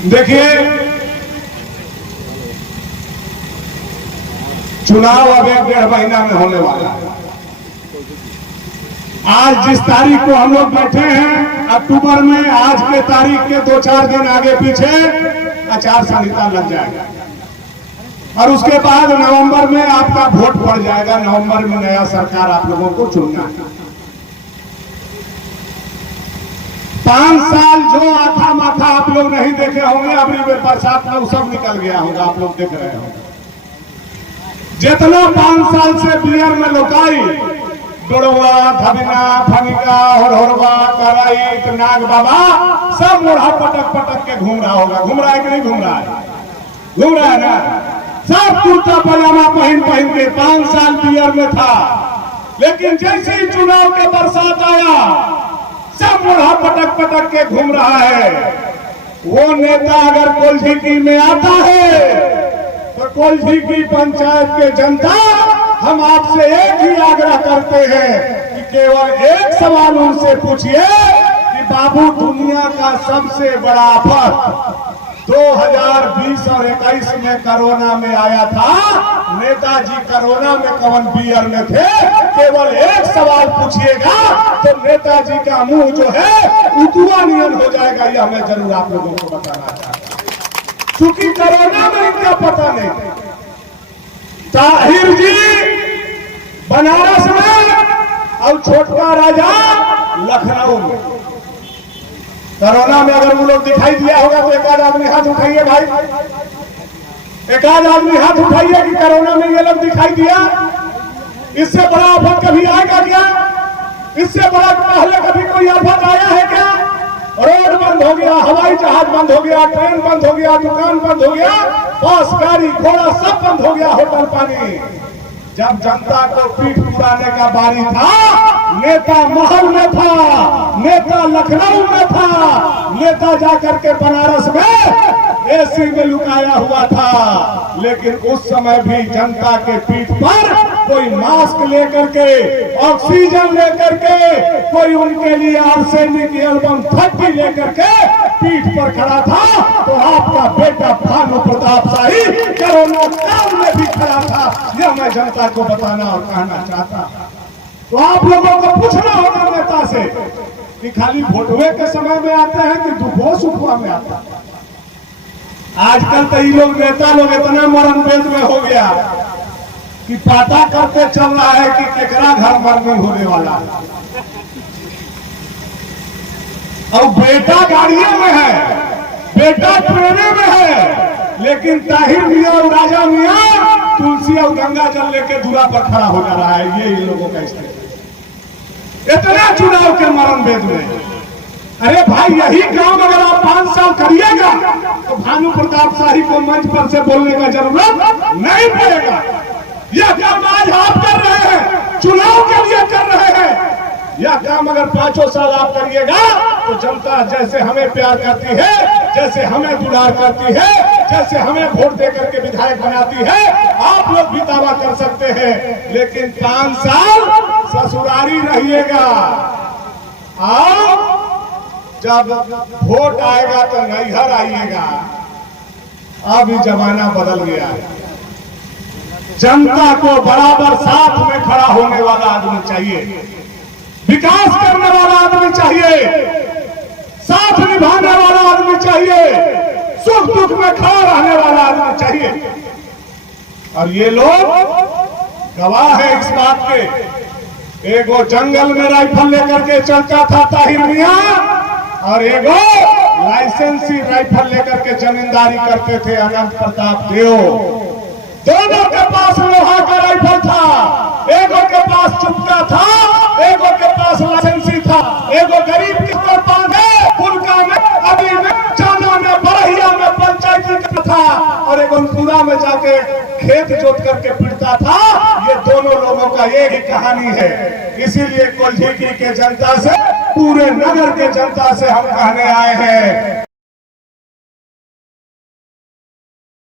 देखिए, चुनाव अब 1-1.5 महीना में होने वाला है। आज जिस तारीख को हम लोग बैठे हैं अक्टूबर में, आज के तारीख के 2-4 दिन आगे पीछे आचार संहिता लग जाएगा और उसके बाद नवंबर में आपका वोट पड़ जाएगा। नवंबर में नया सरकार आप लोगों को चुनना है। 5 साल जो आथा माथा आप लोग नहीं देखे होंगे, अभी बरसात में सब निकल गया होगा, आप लोग देख रहे होंगे। जितना 5 साल से बियर में लुकाई, डोड़वा, धबिना, फनिका, होरवा, कराई, नाग बाबा सब मोढ़ा पटक पटक के घूम रहा होगा। घूम रहा है कि नहीं घूम रहा है? घूम रहा है ना? सब कुर्ता पजामा पहन के 5 साल बियर में था, लेकिन जैसे ही चुनाव के बरसात आया सब मोढ़ा पटक पटक के घूम रहा है। वो नेता अगर कोल्झिकी में आता है तो कोल्झिकी पंचायत के जनता हम आपसे एक ही आग्रह करते हैं कि केवल एक सवाल उनसे पूछिए कि बाबू, दुनिया का सबसे बड़ा आफत 2020 और 21 में कोरोना में आया था, नेताजी कोरोना में कौन बियर में थे? केवल एक सवाल पूछिएगा तो नेताजी का मुंह जो है उतुआ नियन हो जाएगा। यह मैं जरूर आप लोगों को बताना चाहता हूं, क्योंकि कोरोना में इनका पता नहीं। ताहिर जी बनारस में और छोटका राजा लखनऊ में। कोरोना में अगर वो लोग दिखाई दिया होगा तो एक आध आदमी हाथ उठाइए भाई, एक आध आदमी हाथ उठाइए कि कोरोना में ये लोग दिखाई दिया। इससे बड़ा आफत कभी आएगा क्या? इससे बड़ा पहले कभी कोई आफत आया है क्या? रोड बंद हो गया, हवाई जहाज बंद हो गया, ट्रेन बंद हो गया, दुकान बंद हो गया, बस गाड़ी घोड़ा सब बंद हो गया, होटल पानी। जब जनता को पीठ पुराने का बारी था, नेता महल में था, नेता लखनऊ में था, नेता जाकर के बनारस में एसी में लुकाया हुआ था। लेकिन उस समय भी जनता के पीठ पर कोई मास्क लेकर के, ऑक्सीजन लेकर के, कोई उनके लिए आर्सेनिक एल्बम 30 लेकर के पीठ पर खड़ा था। तो आपका बेटा भानु प्रताप शाही कोरोना काल में भी खड़ा था। यह मैं जनता को बताना और कहना चाहता। तो आप लोगों को पूछना होगा नेता से कि खाली वोटवे के समय में आते हैं कि दुखों सुखों में आते हैं। आजकल तो ये लोग नेता लोग इतना मरण वेद में हो गया कि पता करके चल रहा है कि केकरा घर मरनी होने वाला है। और बेटा गाड़ियों में है, बेटा ट्रेने में है, लेकिन ताहिर मियां और राजा मियां तुलसी और गंगा जल लेके दूरा पर खड़ा हो जा रहा है। ये इन लोगों का स्थिति इतना चुनाव के मरण वेद में। अरे भाई, यही काम अगर आप 5 साल करिएगा तो भानु प्रताप शाही को मंच पर से बोलने का जरूरत नहीं पड़ेगा। यह काम आज आप कर रहे हैं, चुनाव के लिए कर रहे हैं। यह काम अगर 5 साल आप करिएगा तो जनता जैसे हमें प्यार करती है, जैसे हमें दुलार करती है, जैसे हमें वोट देकर के विधायक बनाती है, आप लोग भी दावा कर सकते हैं। लेकिन 5 साल ससुरारी रहिएगा और जब वोट आएगा तो नैहर आइएगा। अब ये जमाना बदल गया है। जनता को बराबर साथ में खड़ा होने वाला आदमी चाहिए, विकास करने वाला आदमी चाहिए, साथ निभाने वाला आदमी चाहिए, सुख दुख में खड़ा रहने वाला आदमी चाहिए। और ये लोग गवाह है इस बात के। एगो जंगल में राइफल लेकर के चलता था ताहिर मियां, और एगो लाइसेंसी राइफल लेकर के जमींदारी करते थे अनंत प्रताप देव। दोनों के पास लोहा का राइफल था, एगो के पास चुपका था, एगो के पास लाइसेंसी था। एगो गरीब के ऊपर बांधे पुलका में, अभी में, चाना में, बरहिया में पंचायती का था, और एगो पूरा में जाके खेत जोत करके पिटता था। ये दोनों लोगों का एक ही कहानी है। इसीलिए कोल्झिकी के जनता से, पूरे नगर के जनता से हम कहने आए हैं